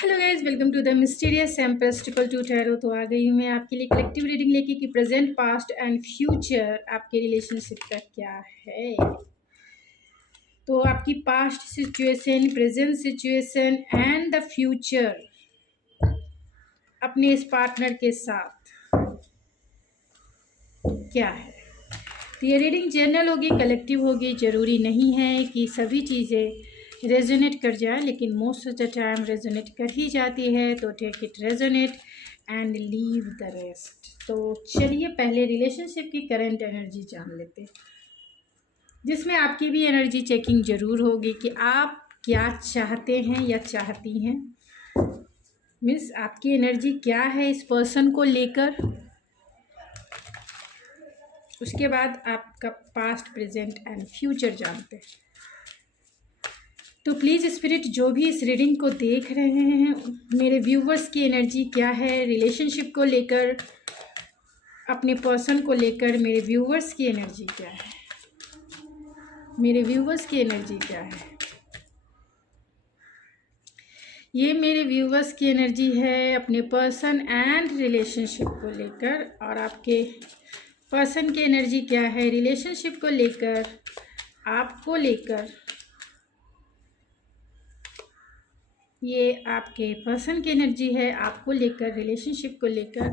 Hello guys, welcome to the mysterious एम्प्रेस्टिकल to tarot. तो आ गई हूँ मैं आपके लिए कलेक्टिव रीडिंग लेके कि प्रेजेंट, पास्ट एंड फ्यूचर आपके रिलेशनशिप का क्या है। तो आपकी past situation, present situation and the future अपने इस पार्टनर के साथ क्या है। तो ये रीडिंग जनरल होगी, कलेक्टिव होगी। ज़रूरी नहीं है कि सभी चीज़ें रेजोनेट कर जाए, लेकिन most of the time resonate कर ही जाती है। तो take it resonate and leave the rest. तो चलिए पहले रिलेशनशिप की करंट एनर्जी जान लेते हैं, जिसमें आपकी भी एनर्जी चेकिंग ज़रूर होगी कि आप क्या चाहते हैं या चाहती हैं। मीन्स आपकी एनर्जी क्या है इस पर्सन को लेकर। उसके बाद आपका पास्ट, प्रेजेंट एंड फ्यूचर जानते हैं। तो प्लीज़ स्पिरिट, जो भी इस रीडिंग को देख रहे हैं, मेरे व्यूवर्स की एनर्जी क्या है रिलेशनशिप को लेकर, अपने पर्सन को लेकर मेरे व्यूवर्स की एनर्जी क्या है, मेरे व्यूवर्स की एनर्जी क्या है। ये मेरे व्यूवर्स की एनर्जी है अपने पर्सन एंड रिलेशनशिप को लेकर, और आपके पर्सन की एनर्जी क्या है रिलेशनशिप को लेकर, आपको लेकर। ये आपके पर्सन की एनर्जी है आपको लेकर, रिलेशनशिप को लेकर,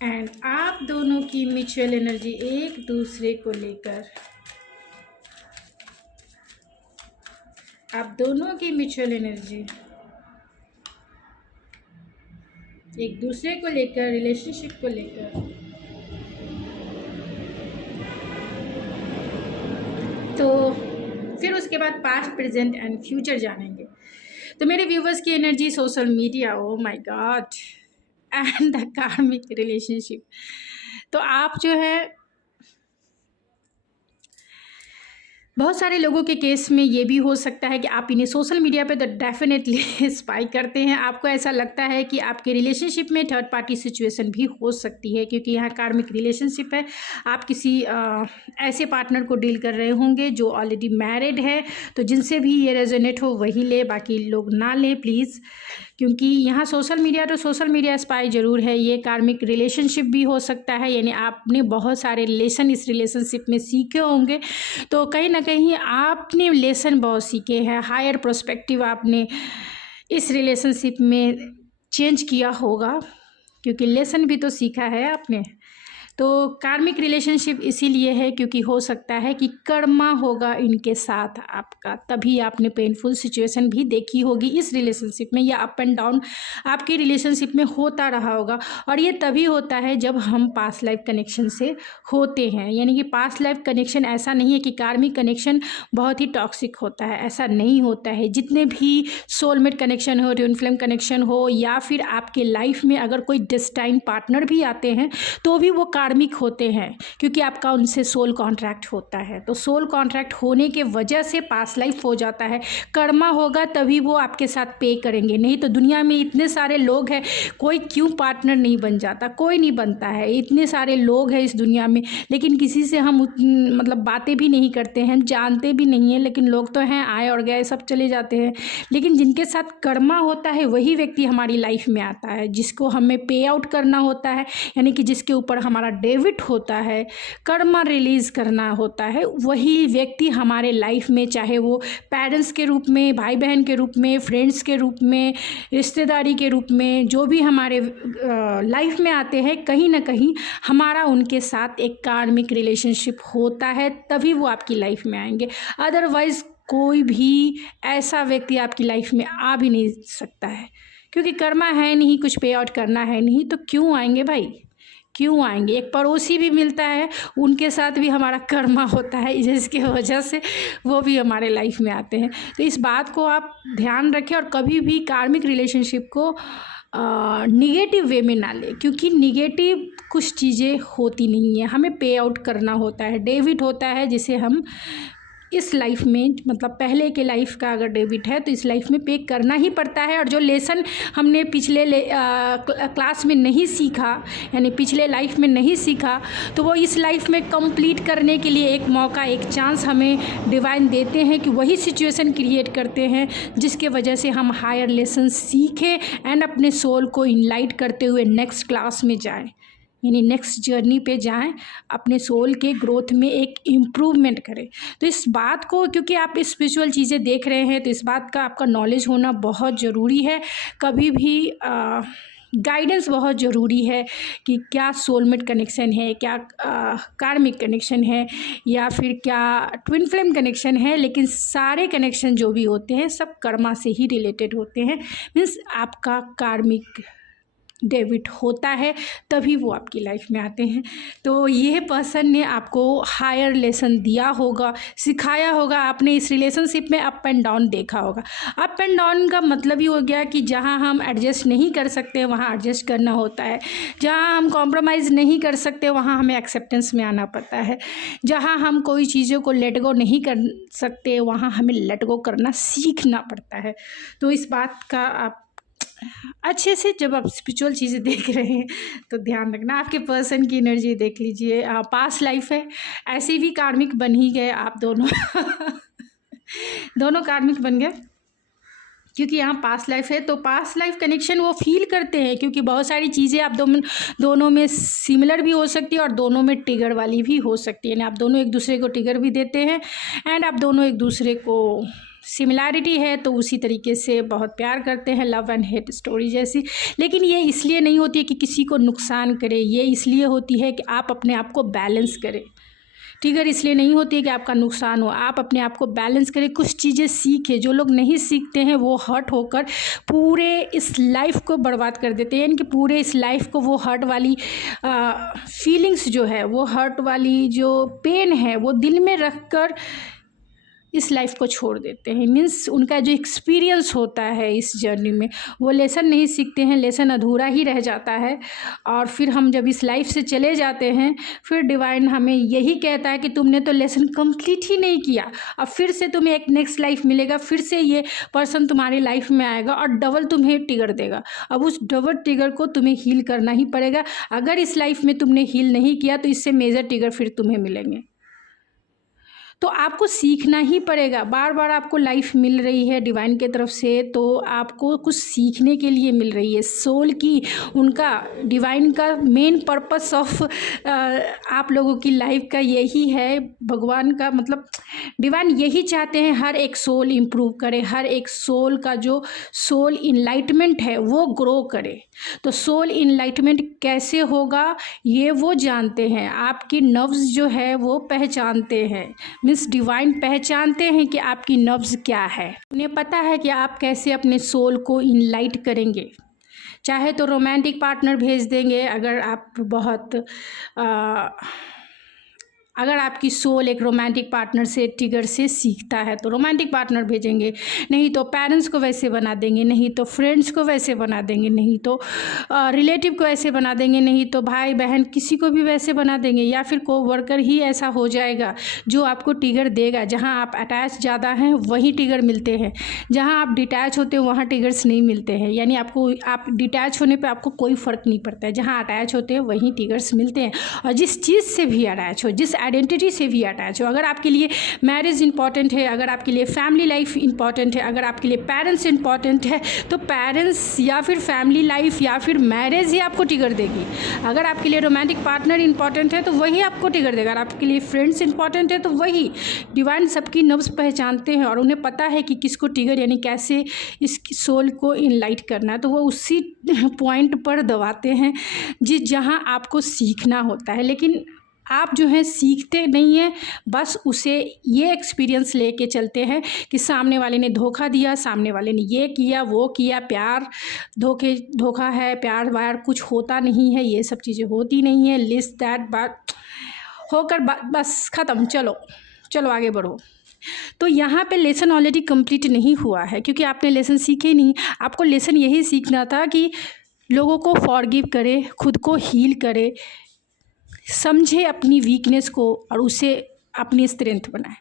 एंड आप दोनों की म्यूचुअल एनर्जी एक दूसरे को लेकर। आप दोनों की म्यूचुअल एनर्जी एक दूसरे को लेकर, रिलेशनशिप को लेकर। तो फिर उसके बाद पास्ट, प्रेजेंट एंड फ्यूचर जानेंगे। तो मेरे व्यूवर्स की energy, social media, oh my God, and the कार्मिक रिलेशनशिप। तो आप जो है, बहुत सारे लोगों के केस में ये भी हो सकता है कि आप इन्हें सोशल मीडिया पे तो डेफिनेटली स्पाई करते हैं। आपको ऐसा लगता है कि आपके रिलेशनशिप में थर्ड पार्टी सिचुएशन भी हो सकती है, क्योंकि यहाँ कार्मिक रिलेशनशिप है। आप किसी ऐसे पार्टनर को डील कर रहे होंगे जो ऑलरेडी मैरिड है। तो जिनसे भी ये रेजोनेट हो वही ले, बाकी लोग ना लें प्लीज़, क्योंकि यहाँ सोशल मीडिया तो सोशल मीडिया स्पाई ज़रूर है। ये कार्मिक रिलेशनशिप भी हो सकता है, यानी आपने बहुत सारे लेसन इस रिलेशनशिप में सीखे होंगे। तो कहीं ना कहीं आपने लेसन बहुत सीखे हैं, हायर प्रोस्पेक्टिव आपने इस रिलेशनशिप में चेंज किया होगा, क्योंकि लेसन भी तो सीखा है आपने। तो कार्मिक रिलेशनशिप इसीलिए है क्योंकि हो सकता है कि कर्मा होगा इनके साथ आपका, तभी आपने पेनफुल सिचुएशन भी देखी होगी इस रिलेशनशिप में, या अप एंड डाउन आपकी रिलेशनशिप में होता रहा होगा। और ये तभी होता है जब हम पास्ट लाइफ कनेक्शन से होते हैं। यानी कि पास्ट लाइफ कनेक्शन ऐसा नहीं है कि कार्मिक कनेक्शन बहुत ही टॉक्सिक होता है, ऐसा नहीं होता है। जितने भी सोलमेट कनेक्शन हो, ट्विन फ्लेम कनेक्शन हो, या फिर आपके लाइफ में अगर कोई डेस्टाइन पार्टनर भी आते हैं तो भी वो कार्मिक होते हैं, क्योंकि आपका उनसे सोल कॉन्ट्रैक्ट होता है। तो सोल कॉन्ट्रैक्ट होने के वजह से पास्ट लाइफ हो जाता है। कर्मा होगा तभी वो आपके साथ पे करेंगे, नहीं तो दुनिया में इतने सारे लोग हैं, कोई क्यों पार्टनर नहीं बन जाता, कोई नहीं बनता है। इतने सारे लोग हैं इस दुनिया में, लेकिन किसी से हम मतलब बातें भी नहीं करते हैं, जानते भी नहीं हैं, लेकिन लोग तो हैं, आए और गए, सब चले जाते हैं। लेकिन जिनके साथ कर्मा होता है वही व्यक्ति हमारी लाइफ में आता है, जिसको हमें पे आउट करना होता है, यानी कि जिसके ऊपर हमारा डेबिट होता है, कर्मा रिलीज़ करना होता है, वही व्यक्ति हमारे लाइफ में, चाहे वो पेरेंट्स के रूप में, भाई बहन के रूप में, फ्रेंड्स के रूप में, रिश्तेदारी के रूप में, जो भी हमारे लाइफ में आते हैं, कहीं ना कहीं हमारा उनके साथ एक कार्मिक रिलेशनशिप होता है, तभी वो आपकी लाइफ में आएंगे। अदरवाइज़ कोई भी ऐसा व्यक्ति आपकी लाइफ में आ भी नहीं सकता है, क्योंकि कर्मा है नहीं, कुछ पे आउट करना है नहीं, तो क्यों आएंगे भाई, क्यों आएंगे। एक पड़ोसी भी मिलता है, उनके साथ भी हमारा कर्मा होता है, जिसकी वजह से वो भी हमारे लाइफ में आते हैं। तो इस बात को आप ध्यान रखें, और कभी भी कार्मिक रिलेशनशिप को निगेटिव वे में ना ले, क्योंकि निगेटिव कुछ चीज़ें होती नहीं है। हमें पे आउट करना होता है, डेबिट होता है, जिसे हम इस लाइफ में, मतलब पहले के लाइफ का अगर डेबिट है तो इस लाइफ में पे करना ही पड़ता है। और जो लेसन हमने पिछले क्लास में नहीं सीखा, यानी पिछले लाइफ में नहीं सीखा, तो वो इस लाइफ में कंप्लीट करने के लिए एक मौका, एक चांस हमें डिवाइन देते हैं कि वही सिचुएशन क्रिएट करते हैं जिसके वजह से हम हायर लेसन सीखें एंड अपने सोल को इनलाइट करते हुए नेक्स्ट क्लास में जाएं, यानी नेक्स्ट जर्नी पे जाएं, अपने सोल के ग्रोथ में एक इम्प्रूवमेंट करें। तो इस बात को, क्योंकि आप स्पिरिचुअल चीज़ें देख रहे हैं, तो इस बात का आपका नॉलेज होना बहुत ज़रूरी है। कभी भी गाइडेंस बहुत ज़रूरी है कि क्या सोलमेट कनेक्शन है, क्या कार्मिक कनेक्शन है, या फिर क्या ट्विन फ्लेम कनेक्शन है। लेकिन सारे कनेक्शन जो भी होते हैं सब कर्मा से ही रिलेटेड होते हैं। मीन्स आपका कार्मिक डेबिट होता है तभी वो आपकी लाइफ में आते हैं। तो ये पर्सन ने आपको हायर लेसन दिया होगा, सिखाया होगा। आपने इस रिलेशनशिप में अप एंड डाउन देखा होगा। अप एंड डाउन का मतलब ही हो गया कि जहाँ हम एडजस्ट नहीं कर सकते वहाँ एडजस्ट करना होता है, जहाँ हम कॉम्प्रोमाइज़ नहीं कर सकते वहाँ हमें एक्सेप्टेंस में आना पड़ता है, जहाँ हम कोई चीज़ों को लेट गो नहीं कर सकते वहाँ हमें लेट गो करना सीखना पड़ता है। तो इस बात का आप अच्छे से, जब आप स्पिरिचुअल चीज़ें देख रहे हैं तो ध्यान रखना। आपके पर्सन की एनर्जी देख लीजिए, पास्ट लाइफ है, ऐसे भी कार्मिक बन ही गए आप दोनों दोनों कार्मिक बन गए, क्योंकि यहाँ पास्ट लाइफ है। तो पास्ट लाइफ कनेक्शन वो फील करते हैं, क्योंकि बहुत सारी चीज़ें आप दोनों में सिमिलर भी हो सकती है और दोनों में ट्रिगर वाली भी हो सकती है। यानी आप दोनों एक दूसरे को ट्रिगर भी देते हैं एंड आप दोनों एक दूसरे को, सिमिलैरिटी है तो उसी तरीके से बहुत प्यार करते हैं, लव एंड हेट स्टोरी जैसी। लेकिन ये इसलिए नहीं होती है कि किसी को नुकसान करे, ये इसलिए होती है कि आप अपने आप को बैलेंस करें। ट्रिगर इसलिए नहीं होती है कि आपका नुकसान हो, आप अपने आप को बैलेंस करें, कुछ चीज़ें सीखें। जो लोग नहीं सीखते हैं वो हर्ट होकर पूरे इस लाइफ को बर्बाद कर देते हैं, यानी कि पूरे इस लाइफ को वो हर्ट वाली फीलिंग्स जो है, वो हर्ट वाली जो पेन है वो दिल में रख कर इस लाइफ को छोड़ देते हैं। मीन्स उनका जो एक्सपीरियंस होता है इस जर्नी में, वो लेसन नहीं सीखते हैं, लेसन अधूरा ही रह जाता है। और फिर हम जब इस लाइफ से चले जाते हैं, फिर डिवाइन हमें यही कहता है कि तुमने तो लेसन कंप्लीट ही नहीं किया, अब फिर से तुम्हें एक नेक्स्ट लाइफ मिलेगा, फिर से ये पर्सन तुम्हारी लाइफ में आएगा और डबल तुम्हें ट्रिगर देगा। अब उस डबल ट्रिगर को तुम्हें हील करना ही पड़ेगा। अगर इस लाइफ में तुमने हील नहीं किया तो इससे मेजर ट्रिगर फिर तुम्हें मिलेंगे। तो आपको सीखना ही पड़ेगा। बार बार आपको लाइफ मिल रही है डिवाइन के तरफ से, तो आपको कुछ सीखने के लिए मिल रही है। सोल की, उनका डिवाइन का मेन पर्पस ऑफ आप लोगों की लाइफ का यही है। भगवान का मतलब डिवाइन यही चाहते हैं हर एक सोल इम्प्रूव करे, हर एक सोल का जो सोल इनलाइटमेंट है वो ग्रो करे। तो सोल इनलाइटमेंट कैसे होगा ये वो जानते हैं, आपकी नर्व्स जो है वो पहचानते हैं। मीन्स डिवाइन पहचानते हैं कि आपकी नब्ज़ क्या है, उन्हें पता है कि आप कैसे अपने सोल को इनलाइट करेंगे। चाहे तो रोमांटिक पार्टनर भेज देंगे, अगर आपकी सोल एक रोमांटिक पार्टनर से ट्रिगर से सीखता है तो रोमांटिक पार्टनर भेजेंगे, नहीं तो पेरेंट्स को वैसे बना देंगे, नहीं तो फ्रेंड्स को वैसे बना देंगे, नहीं तो रिलेटिव को ऐसे बना देंगे, नहीं तो भाई बहन किसी को भी वैसे बना देंगे, या फिर कोवर्कर ही ऐसा हो जाएगा जो आपको ट्रिगर देगा। जहाँ आप अटैच ज़्यादा हैं वहीं ट्रिगर मिलते हैं, जहाँ आप डिटैच होते हैं वहाँ ट्रिगर्स नहीं मिलते हैं। यानी आप डिटैच होने पर आपको कोई फ़र्क नहीं पड़ता है, जहाँ अटैच होते हैं वहीं ट्रिगर्स मिलते हैं। और जिस चीज़ से भी अटैच हो, जिस आइडेंटिटी से भी अटैच हो, अगर आपके लिए मैरिज इंपॉर्टेंट है, अगर आपके लिए फैमिली लाइफ इंपॉर्टेंट है, अगर आपके लिए पेरेंट्स इंपॉर्टेंट है, तो पेरेंट्स या फिर फैमिली लाइफ या फिर मैरिज ही आपको ट्रिगर देगी। अगर आपके लिए रोमांटिक पार्टनर इंपॉर्टेंट है तो वही आपको ट्रिगर देगा, अगर आपके लिए फ्रेंड्स इंपॉर्टेंट है तो वही। डिवाइन सबकी नब्ज़ पहचानते हैं और उन्हें पता है कि किसको ट्रिगर, यानी कैसे इस सोल को इनलाइट करना है, तो वो उसी पॉइंट पर दबाते हैं जहाँ आपको सीखना होता है। लेकिन आप जो है सीखते नहीं हैं, बस उसे ये एक्सपीरियंस लेके चलते हैं कि सामने वाले ने धोखा दिया, सामने वाले ने ये किया वो किया, प्यार धोखा है, प्यार वार कुछ होता नहीं है, ये सब चीज़ें होती नहीं है, लिस्ट दैट बात होकर बस ख़त्म, चलो आगे बढ़ो। तो यहाँ पे लेसन ऑलरेडी कंप्लीट नहीं हुआ है, क्योंकि आपने लेसन सीखे नहीं। आपको लेसन यही सीखना था कि लोगों को फॉरगिव करे, खुद को हील करे, समझे अपनी वीकनेस को और उसे अपनी स्ट्रेंथ बनाएं।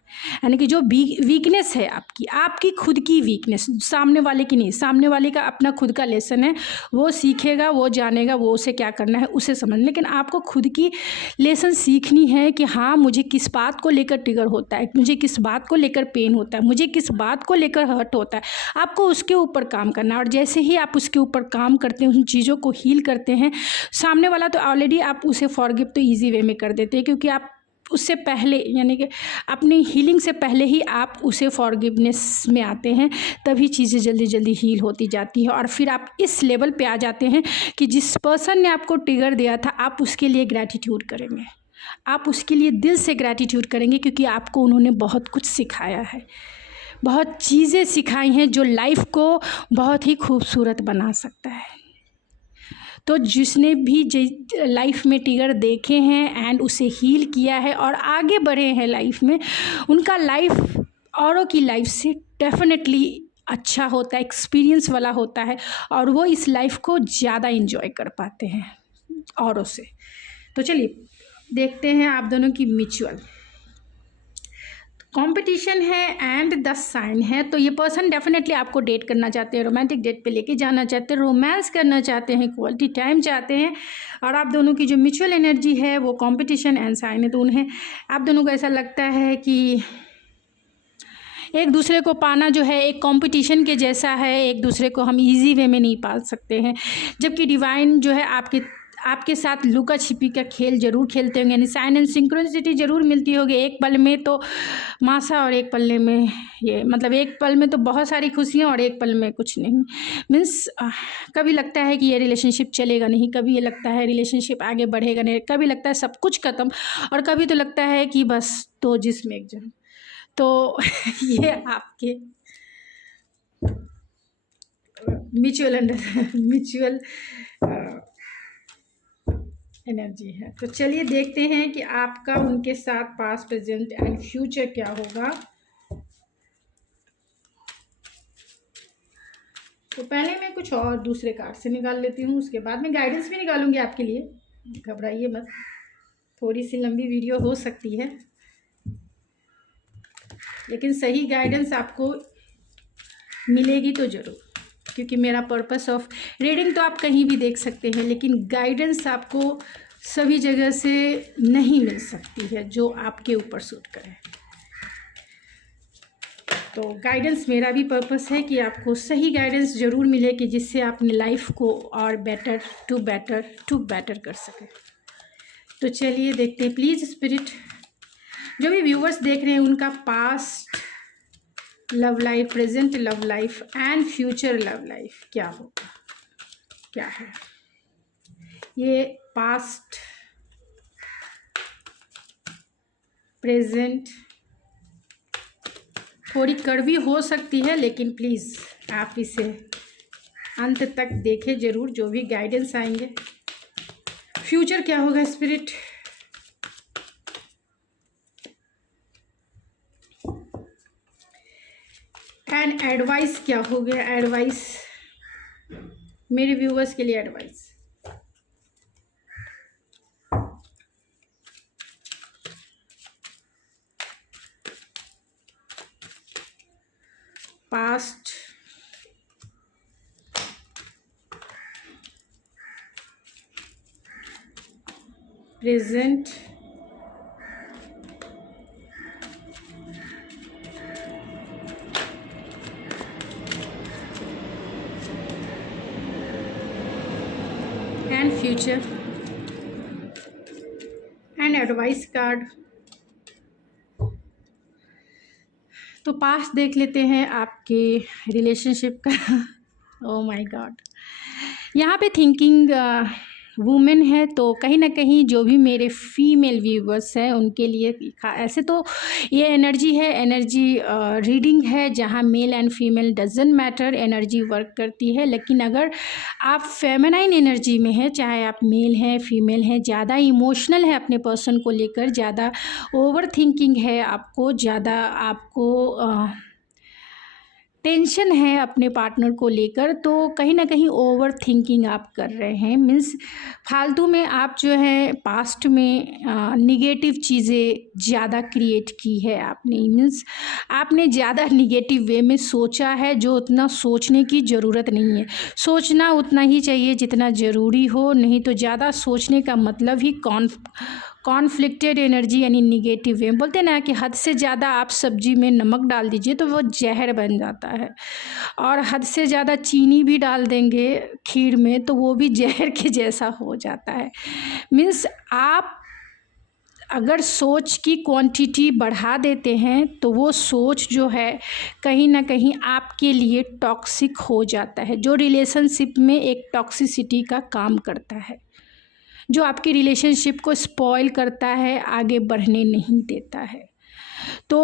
यानी कि जो वीकनेस है आपकी खुद की वीकनेस, सामने वाले की नहीं, सामने वाले का अपना खुद का लेसन है, वो सीखेगा, वो जानेगा, वो उसे क्या करना है उसे समझ, लेकिन आपको खुद की लेसन सीखनी है कि हाँ मुझे किस बात को लेकर ट्रिगर होता है, मुझे किस बात को लेकर पेन होता है, मुझे किस बात को लेकर हर्ट होता है। आपको उसके ऊपर काम करना है, और जैसे ही आप उसके ऊपर काम करते हैं, उन चीज़ों को हील करते हैं, सामने वाला तो ऑलरेडी आप उसे फॉरगिव तो ईजी वे में कर देते हैं, क्योंकि आप उससे पहले यानी कि अपनी हीलिंग से पहले ही आप उसे फॉरगिवनेस में आते हैं, तभी चीज़ें जल्दी जल्दी हील होती जाती है। और फिर आप इस लेवल पे आ जाते हैं कि जिस पर्सन ने आपको ट्रिगर दिया था आप उसके लिए ग्रैटिट्यूड करेंगे, आप उसके लिए दिल से ग्रैटिट्यूड करेंगे, क्योंकि आपको उन्होंने बहुत कुछ सिखाया है, बहुत चीज़ें सिखाई हैं जो लाइफ को बहुत ही खूबसूरत बना सकता है। तो जिसने भी लाइफ में ट्रिगर देखे हैं एंड उसे हील किया है और आगे बढ़े हैं लाइफ में, उनका लाइफ औरों की लाइफ से डेफिनेटली अच्छा होता है, एक्सपीरियंस वाला होता है, और वो इस लाइफ को ज़्यादा इंजॉय कर पाते हैं औरों से। तो चलिए देखते हैं आप दोनों की म्यूचुअल कंपटीशन है एंड द साइन है। तो ये पर्सन डेफिनेटली आपको डेट करना चाहते हैं, रोमांटिक डेट पे लेके जाना चाहते हैं, रोमांस करना चाहते हैं, क्वालिटी टाइम चाहते हैं, और आप दोनों की जो म्यूचुअल एनर्जी है वो कंपटीशन एंड साइन है। तो उन्हें आप दोनों को ऐसा लगता है कि एक दूसरे को पाना जो है एक कंपटीशन के जैसा है, एक दूसरे को हम इजी वे में नहीं पाल सकते हैं, जबकि डिवाइन जो है आपके साथ लुका छिपी का खेल जरूर खेलते होंगे, यानी साइन एंड सिंक्रोनिसिटी जरूर मिलती होगी। एक पल में तो मासा और एक पल में ये, मतलब एक पल में तो बहुत सारी खुशियाँ और एक पल में कुछ नहीं। मीन्स कभी लगता है कि ये रिलेशनशिप चलेगा नहीं, कभी ये लगता है रिलेशनशिप आगे बढ़ेगा नहीं, कभी लगता है सब कुछ ख़त्म, और कभी तो लगता है कि बस तो जिसमें एक जन। तो ये आपके म्यूचुअल एनर्जी है। तो चलिए देखते हैं कि आपका उनके साथ पास्ट, प्रेजेंट एंड फ्यूचर क्या होगा। तो पहले मैं कुछ और दूसरे कार्ड से निकाल लेती हूँ, उसके बाद मैं गाइडेंस भी निकालूंगी आपके लिए, घबराइए मत, थोड़ी सी लंबी वीडियो हो सकती है, लेकिन सही गाइडेंस आपको मिलेगी तो ज़रूर, क्योंकि मेरा पर्पस ऑफ रीडिंग तो आप कहीं भी देख सकते हैं, लेकिन गाइडेंस आपको सभी जगह से नहीं मिल सकती है जो आपके ऊपर सूट करे। तो गाइडेंस मेरा भी पर्पस है कि आपको सही गाइडेंस ज़रूर मिले, कि जिससे आप अपनी लाइफ को और बेटर टू बेटर कर सकें। तो चलिए देखते हैं, प्लीज़ स्पिरिट, जो भी व्यूअर्स देख रहे हैं उनका past love life, present love life and future love life क्या होगा, क्या है ये पास्ट, प्रेजेंट। थोड़ी कड़वी हो सकती है, लेकिन प्लीज़ आप इसे अंत तक देखें ज़रूर, जो भी गाइडेंस आएंगे। फ्यूचर क्या होगा स्पिरिट, एंड एडवाइस क्या हो गया, एडवाइस मेरे व्यूअर्स के लिए, advice past, present and future and advice card. तो पास्ट देख लेते हैं आपके रिलेशनशिप का। ओह माय गॉड, यहाँ पे थिंकिंग वुमेन है, तो कहीं ना कहीं जो भी मेरे फीमेल व्यूवर्स हैं उनके लिए ऐसे तो ये एनर्जी है, एनर्जी रीडिंग है, जहाँ male and female doesn't matter, energy work करती है। लेकिन अगर आप फेमिनाइन एनर्जी में हैं, चाहे आप मेल हैं फीमेल हैं, ज़्यादा इमोशनल है अपने पर्सन को लेकर, ज़्यादा ओवर थिंकिंग है आपको, ज़्यादा आपको टेंशन है अपने पार्टनर को लेकर, तो कहीं ना कहीं ओवर थिंकिंग आप कर रहे हैं। मीन्स फालतू में आप जो है पास्ट में निगेटिव चीज़ें ज़्यादा क्रिएट की है आपने। मीन्स आपने ज़्यादा निगेटिव वे में सोचा है, जो उतना सोचने की ज़रूरत नहीं है। सोचना उतना ही चाहिए जितना ज़रूरी हो, नहीं तो ज़्यादा सोचने का मतलब ही कॉन्फ्लिक्टेड एनर्जी यानी निगेटिव वे। बोलते हैं ना कि हद से ज़्यादा आप सब्जी में नमक डाल दीजिए तो वो जहर बन जाता है, और हद से ज़्यादा चीनी भी डाल देंगे खीर में तो वो भी जहर के जैसा हो जाता है। मीन्स आप अगर सोच की क्वांटिटी बढ़ा देते हैं तो वो सोच जो है कहीं ना कहीं आपके लिए टॉक्सिक हो जाता है, जो रिलेशनशिप में एक टॉक्सिसिटी का काम करता है, जो आपकी रिलेशनशिप को स्पॉइल करता है, आगे बढ़ने नहीं देता है। तो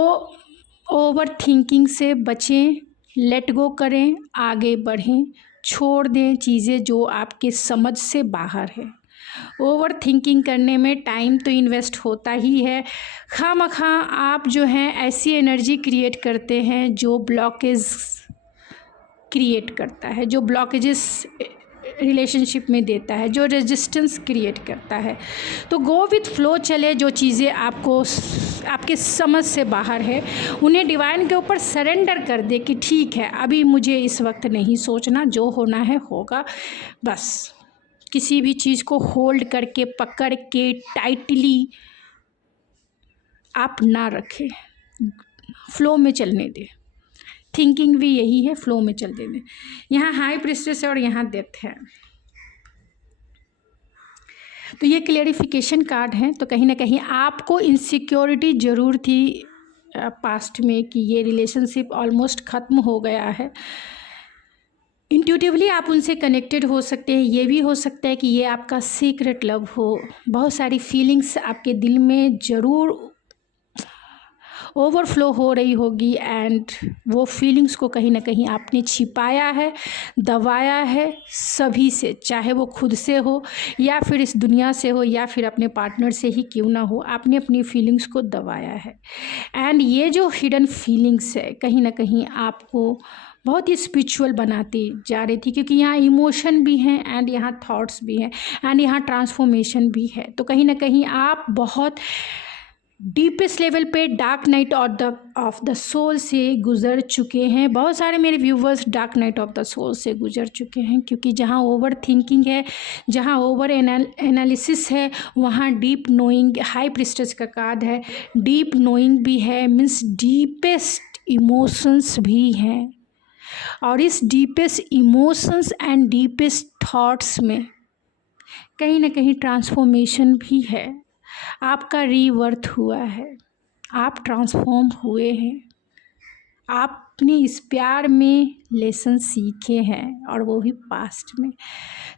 ओवर थिंकिंग से बचें, लेट गो करें, आगे बढ़ें, छोड़ दें चीज़ें जो आपके समझ से बाहर है। ओवर थिंकिंग करने में टाइम तो इन्वेस्ट होता ही है, खामखा आप जो हैं ऐसी एनर्जी क्रिएट करते हैं जो ब्लॉकेज क्रिएट करता है, जो ब्लॉकेजेस रिलेशनशिप में देता है, जो रेजिस्टेंस क्रिएट करता है। तो गो विथ फ्लो चले, जो चीज़ें आपको आपके समझ से बाहर है उन्हें डिवाइन के ऊपर सरेंडर कर दे कि ठीक है अभी मुझे इस वक्त नहीं सोचना, जो होना है होगा। बस किसी भी चीज़ को होल्ड करके पकड़ के टाइटली आप ना रखें, फ्लो में चलने दें। थिंकिंग भी यही है, फ्लो में चल देने। यहाँ हाई प्रिस्टेस है और यहाँ डेथ है, तो ये क्लेरिफिकेशन कार्ड है। तो कहीं ना कहीं आपको इनसिक्योरिटी ज़रूर थी पास्ट में कि ये रिलेशनशिप ऑलमोस्ट ख़त्म हो गया है। इंट्यूटिवली आप उनसे कनेक्टेड हो सकते हैं, ये भी हो सकता है कि ये आपका सीक्रेट लव हो। बहुत सारी फीलिंग्स आपके दिल में ज़रूर ओवरफ्लो हो रही होगी, एंड वो फीलिंग्स को कहीं ना कहीं आपने छिपाया है, दबाया है सभी से, चाहे वो खुद से हो या फिर इस दुनिया से हो या फिर अपने पार्टनर से ही क्यों ना हो, आपने अपनी फीलिंग्स को दबाया है। एंड ये जो हिडन फीलिंग्स है कहीं ना कहीं आपको बहुत ही स्पिरिचुअल बनाती जा रही थी, क्योंकि यहाँ इमोशन भी हैं एंड यहाँ थॉट्स भी हैं एंड यहाँ ट्रांसफॉर्मेशन भी है। तो कहीं ना कहीं आप बहुत डीपेस्ट लेवल पे dark night of the soul से गुज़र चुके हैं। बहुत सारे मेरे viewers dark night of the soul से गुज़र चुके हैं, क्योंकि जहाँ ओवर थिंकिंग है, जहाँ ओवर एनालिसिस है, वहाँ डीप नोइंग, हाई प्रिस्टेस का कार्ड है, डीप नोइंग भी है, मीन्स डीपेस्ट इमोशंस भी हैं। और इस deepest emotions and deepest thoughts में कहीं ना कहीं ट्रांसफॉर्मेशन भी है। आपका रीबर्थ हुआ है, आप ट्रांसफॉर्म हुए हैं, आपने इस प्यार में लेसन सीखे हैं और वो भी पास्ट में।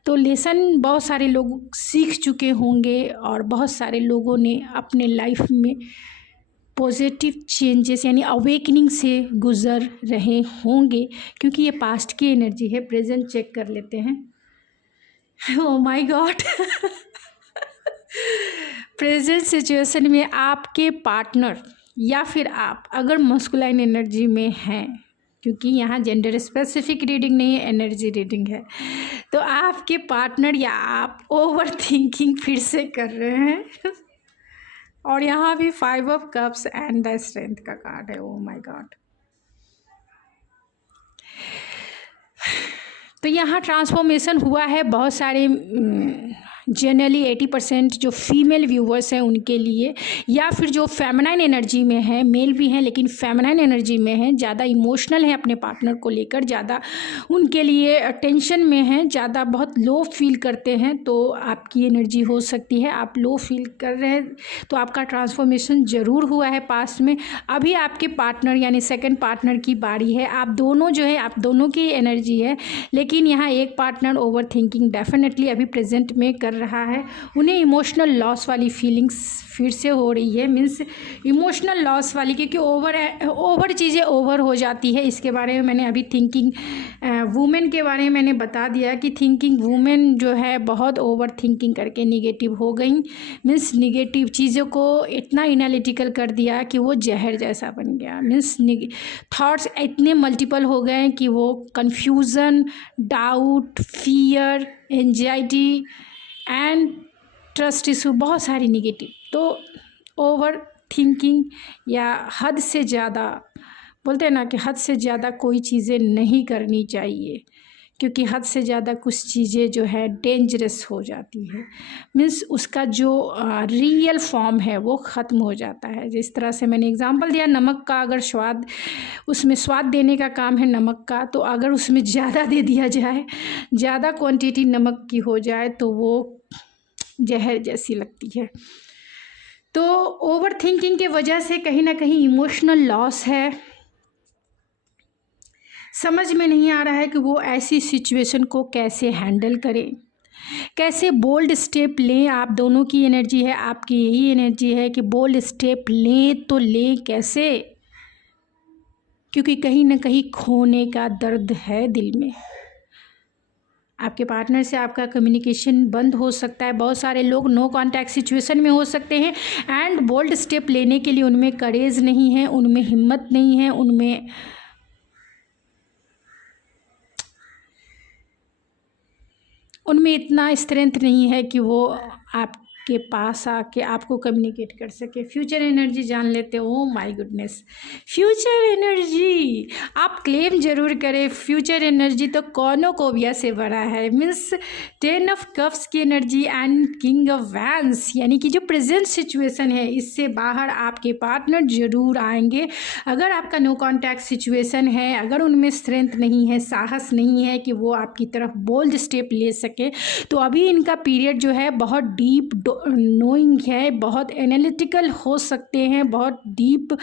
तो लेसन बहुत सारे लोग सीख चुके होंगे और बहुत सारे लोगों ने अपने लाइफ में पॉजिटिव चेंजेस यानी अवेकनिंग से गुज़र रहे होंगे, क्योंकि ये पास्ट की एनर्जी है। प्रेजेंट चेक कर लेते हैं। Oh my God present situation में आपके पार्टनर या फिर आप अगर मस्कुलाइन एनर्जी में हैं, क्योंकि यहाँ जेंडर स्पेसिफिक रीडिंग नहीं है, एनर्जी रीडिंग है, तो आपके पार्टनर या आप ओवर थिंकिंग फिर से कर रहे हैं। और यहाँ भी 5 of cups and the strength का कार्ड है। Oh my God. तो यहाँ ट्रांसफॉर्मेशन हुआ है। बहुत सारे जनरली 80% जो फीमेल व्यूवर्स हैं उनके लिए, या फिर जो फेमिनाइन एनर्जी में है, मेल भी हैं लेकिन फेमिनाइन एनर्जी में हैं, ज़्यादा इमोशनल है अपने पार्टनर को लेकर, ज़्यादा उनके लिए टेंशन में हैं, ज़्यादा बहुत लो फील करते हैं, तो आपकी एनर्जी हो सकती है। आप लो फील कर रहे हैं तो आपका ट्रांसफॉर्मेशन ज़रूर हुआ है पास्ट में। अभी आपके पार्टनर यानी सेकंड पार्टनर की बारी है। आप दोनों जो है, आप दोनों की एनर्जी है, लेकिन यहाँ एक पार्टनर ओवर थिंकिंग डेफिनेटली अभी प्रेजेंट में कर रहा है, उन्हें इमोशनल लॉस वाली फीलिंग्स फिर से हो रही है। मीन्स इमोशनल लॉस वाली, क्योंकि ओवर चीज़ें ओवर हो जाती है। इसके बारे में मैंने अभी थिंकिंग वुमेन के बारे में मैंने बता दिया कि थिंकिंग वुमेन जो है बहुत ओवर थिंकिंग करके निगेटिव हो गई। मीन्स निगेटिव चीज़ों को इतना एनालिटिकल कर दिया कि वो जहर जैसा बन गया। मीन्स थॉट्स इतने मल्टीपल हो गए कि वो confusion, doubt, fear, anxiety and trust issue, बहुत सारी निगेटिव। तो ओवर थिंकिंग या हद से ज़्यादा, बोलते हैं ना कि हद से ज़्यादा कोई चीज़ें नहीं करनी चाहिए, क्योंकि हद से ज़्यादा कुछ चीज़ें जो है डेंजरस हो जाती है। मीन्स उसका जो रियल फॉर्म है वो ख़त्म हो जाता है। जिस तरह से मैंने एग्जांपल दिया, नमक का अगर स्वाद, उसमें स्वाद देने का काम है नमक का, तो अगर उसमें ज़्यादा दे दिया जाए, ज़्यादा क्वांटिटी नमक की हो जाए तो वो जहर जैसी लगती है। तो ओवर थिंकिंग के वजह से कहीं ना कहीं इमोशनल लॉस है। समझ में नहीं आ रहा है कि वो ऐसी सिचुएशन को कैसे हैंडल करें, कैसे बोल्ड स्टेप लें। आप दोनों की एनर्जी है, आपकी यही एनर्जी है कि बोल्ड स्टेप लें तो लें कैसे, क्योंकि कहीं ना कहीं खोने का दर्द है दिल में। आपके पार्टनर से आपका कम्युनिकेशन बंद हो सकता है। बहुत सारे लोग नो कांटेक्ट सिचुएशन में हो सकते हैं एंड बोल्ड स्टेप लेने के लिए उनमें करेज नहीं है, उनमें हिम्मत नहीं है, उनमें इतना स्ट्रेंथ नहीं है कि वो आपके पास आके आपको कम्युनिकेट कर सके। फ्यूचर एनर्जी जान लेते हो। माय गुडनेस, फ्यूचर एनर्जी आप क्लेम जरूर करें। फ्यूचर एनर्जी तो कॉर्नोकोविया से भरा है। मीन्स 10 ऑफ कप्स की energy and king of vents, यानी कि जो प्रेजेंट सिचुएशन है इससे बाहर आपके पार्टनर जरूर आएंगे। अगर आपका नो कॉन्टैक्ट सिचुएशन है, अगर उनमें स्ट्रेंथ नहीं है, साहस नहीं है कि वो आपकी तरफ बोल्ड स्टेप ले सके, तो अभी इनका पीरियड जो है बहुत डीप नोइंग है, बहुत एनालिटिकल हो सकते हैं, बहुत डीप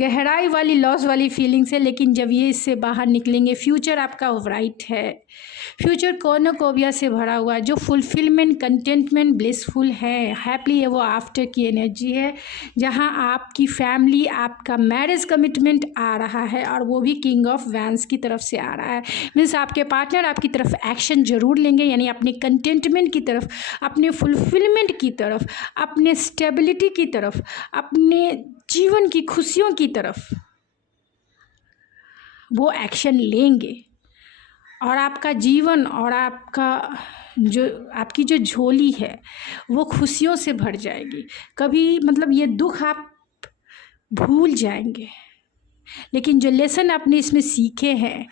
गहराई वाली लॉस वाली फीलिंग्स है। लेकिन जब ये इससे बाहर निकलेंगे, फ्यूचर आपका ब्राइट है। फ्यूचर कॉर्नोकोविया से भरा हुआ है, जो फुलफिलमेंट, कंटेंटमेंट, ब्लिसफुल है, हैप्पी है, वो आफ्टर की एनर्जी है, जहां आपकी फैमिली, आपका मैरिज कमिटमेंट आ रहा है, और वो भी किंग ऑफ वैंस की तरफ से आ रहा है। मीन्स आपके पार्टनर आपकी तरफ एक्शन जरूर लेंगे, यानी अपने कंटेंटमेंट की तरफ, अपने फुलफिलमेंट की तरफ, अपने स्टेबिलिटी की तरफ, अपने जीवन की खुशियों की तरफ वो एक्शन लेंगे। और आपका जीवन और आपकी जो झोली है वो खुशियों से भर जाएगी। कभी मतलब ये दुख आप भूल जाएंगे, लेकिन जो लेसन आपने इसमें सीखे हैं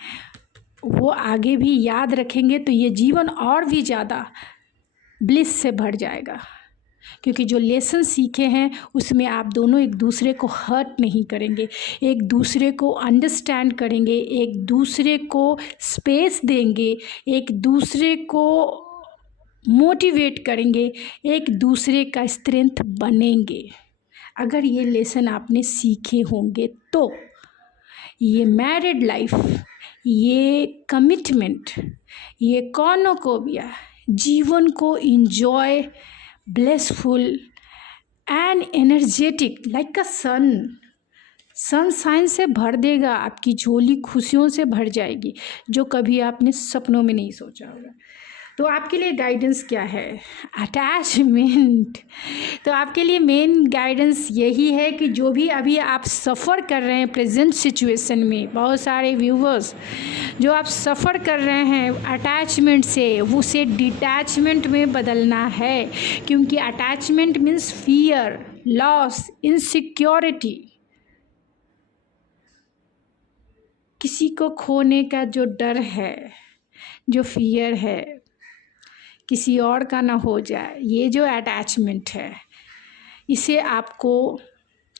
वो आगे भी याद रखेंगे, तो ये जीवन और भी ज़्यादा ब्लिस से भर जाएगा। क्योंकि जो लेसन सीखे हैं उसमें आप दोनों एक दूसरे को हर्ट नहीं करेंगे, एक दूसरे को अंडरस्टैंड करेंगे, एक दूसरे को स्पेस देंगे, एक दूसरे को मोटिवेट करेंगे, एक दूसरे का स्ट्रेंथ बनेंगे। अगर ये लेसन आपने सीखे होंगे तो ये मैरिड लाइफ, ये कमिटमेंट, ये कॉर्नोकोविया जीवन को enjoy, blessful and energetic like a sunshine से भर देगा। आपकी झोली खुशियों से भर जाएगी, जो कभी आपने सपनों में नहीं सोचा होगा। तो आपके लिए गाइडेंस क्या है? अटैचमेंट। तो आपके लिए मेन गाइडेंस यही है कि जो भी अभी आप सफ़र कर रहे हैं प्रेजेंट सिचुएशन में, बहुत सारे व्यूवर्स जो आप सफ़र कर रहे हैं अटैचमेंट से, उसे डिटैचमेंट में बदलना है। क्योंकि attachment means fear, loss, insecurity, किसी को खोने का जो डर है, जो फियर है किसी और का ना हो जाए, ये जो अटैचमेंट है इसे आपको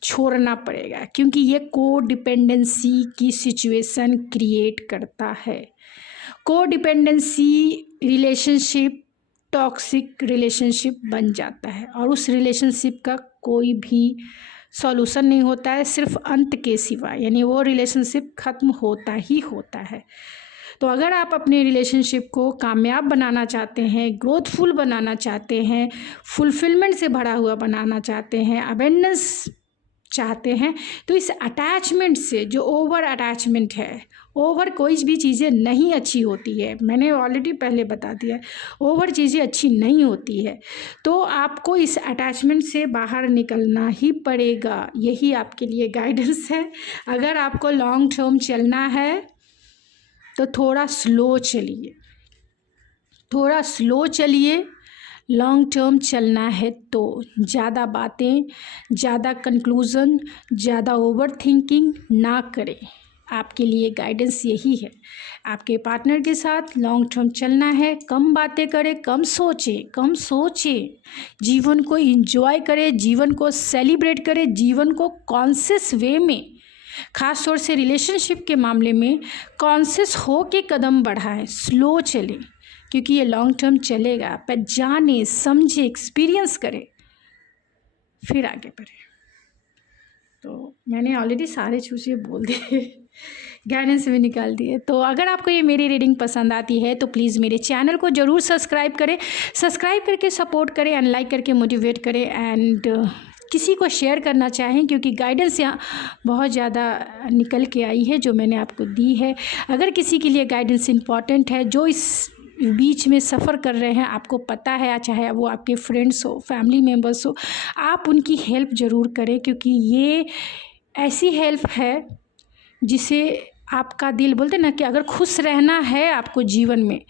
छोड़ना पड़ेगा। क्योंकि ये को डिपेंडेंसी की सिचुएशन क्रिएट करता है। को डिपेंडेंसी रिलेशनशिप टॉक्सिक रिलेशनशिप बन जाता है, और उस रिलेशनशिप का कोई भी सॉल्यूशन नहीं होता है, सिर्फ अंत के सिवा। यानी वो रिलेशनशिप ख़त्म होता ही होता है। तो अगर आप अपने रिलेशनशिप को कामयाब बनाना चाहते हैं, ग्रोथफुल बनाना चाहते हैं, फुलफिलमेंट से भरा हुआ बनाना चाहते हैं, अबेंडेंस चाहते हैं, तो इस अटैचमेंट से, जो ओवर अटैचमेंट है, ओवर कोई भी चीज़ें नहीं अच्छी होती है, मैंने ऑलरेडी पहले बता दिया है, ओवर चीज़ें अच्छी नहीं होती है। तो आपको इस अटैचमेंट से बाहर निकलना ही पड़ेगा, यही आपके लिए गाइडेंस है। अगर आपको लॉन्ग टर्म चलना है तो थोड़ा स्लो चलिए, थोड़ा स्लो चलिए। लॉन्ग टर्म चलना है तो ज़्यादा बातें, ज़्यादा कंक्लूज़न, ज़्यादा ओवर थिंकिंग ना करें। आपके लिए गाइडेंस यही है। आपके पार्टनर के साथ लॉन्ग टर्म चलना है, कम बातें करें, कम सोचें, जीवन को एंजॉय करें, जीवन को सेलिब्रेट करें, जीवन को कॉन्शियस वे में, ख़ास तौर से रिलेशनशिप के मामले में कॉन्शियस हो के कदम बढ़ाएं, स्लो चलें, क्योंकि ये लॉन्ग टर्म चलेगा। पर जाने समझे, एक्सपीरियंस करें, फिर आगे बढ़े। तो मैंने ऑलरेडी सारे चूज़े बोल दिए, गाइडेंस में निकाल दिए। तो अगर आपको ये मेरी रीडिंग पसंद आती है तो प्लीज़ मेरे चैनल को ज़रूर सब्सक्राइब करें, सब्सक्राइब करके सपोर्ट करें एंड लाइक करके मोटिवेट करें एंड किसी को शेयर करना चाहें, क्योंकि गाइडेंस यहाँ बहुत ज़्यादा निकल के आई है जो मैंने आपको दी है। अगर किसी के लिए गाइडेंस इम्पॉर्टेंट है, जो इस बीच में सफ़र कर रहे हैं, आपको पता है, चाहे वो आपके फ्रेंड्स हो, फैमिली मेम्बर्स हो, आप उनकी हेल्प ज़रूर करें, क्योंकि ये ऐसी हेल्प है जिसे आपका दिल, बोलते ना कि अगर खुश रहना है आपको जीवन में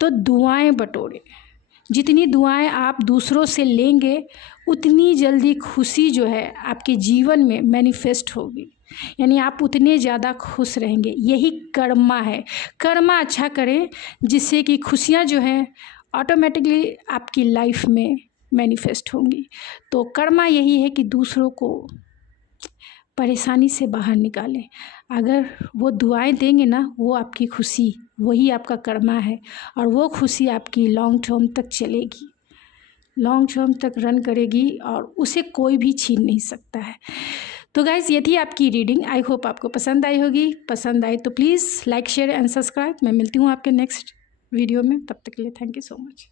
तो दुआएं बटोरें। जितनी दुआएं आप दूसरों से लेंगे उतनी जल्दी खुशी जो है आपके जीवन में मैनिफेस्ट होगी, यानी आप उतने ज़्यादा खुश रहेंगे। यही कर्मा है। कर्मा अच्छा करें जिससे कि खुशियाँ जो हैं ऑटोमेटिकली आपकी लाइफ में मैनिफेस्ट होंगी। तो कर्मा यही है कि दूसरों को परेशानी से बाहर निकालें। अगर वो दुआएं देंगे ना, वो आपकी खुशी, वही आपका कर्मा है, और वो खुशी आपकी लॉन्ग टर्म तक चलेगी, लॉन्ग टर्म तक रन करेगी और उसे कोई भी छीन नहीं सकता है। तो गाइज़, ये थी आपकी रीडिंग। आई होप आपको पसंद आई होगी। पसंद आई तो please like, share and subscribe. मैं मिलती हूँ आपके नेक्स्ट वीडियो में, तब तक के लिए थैंक यू सो मच।